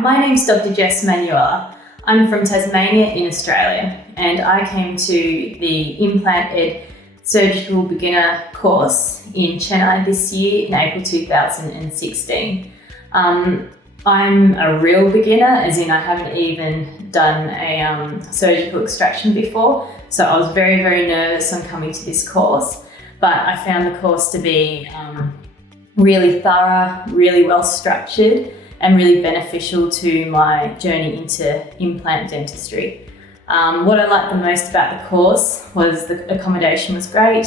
My name's Dr. Jess Manuela. I'm from Tasmania in Australia, and I came to the Implant Ed Surgical Beginner course in Chennai this year in April 2016. I'm a real beginner, as in I haven't even done a surgical extraction before, so I was very, very nervous on coming to this course, but I found the course to be really thorough, really well structured, and really beneficial to my journey into implant dentistry. What I liked the most about the course was the accommodation was great.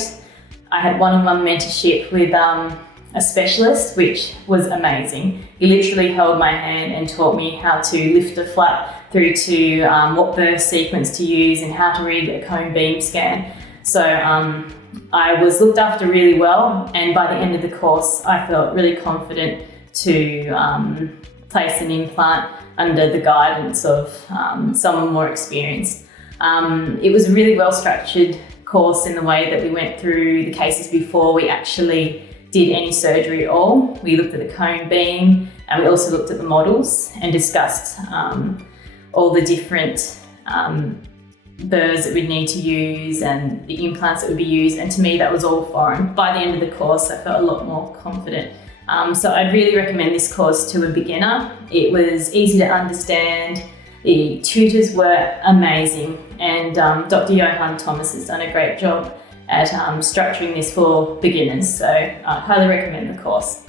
I had one-on-one mentorship with a specialist, which was amazing. He literally held my hand and taught me how to lift a flap through to what burst sequence to use and how to read a cone beam scan. So I was looked after really well, and by the end of the course, I felt really confident to place an implant under the guidance of someone more experienced. It was a really well-structured course in the way that we went through the cases before we actually did any surgery at all. We looked at the cone beam, and we also looked at the models and discussed all the different burrs that we'd need to use and the implants that would be used, and to me that was all foreign. By the end of the course, I felt a lot more confident. So I'd really recommend this course to a beginner. It was easy to understand, the tutors were amazing, and Dr. Johan Thomas has done a great job at structuring this for beginners, so I highly recommend the course.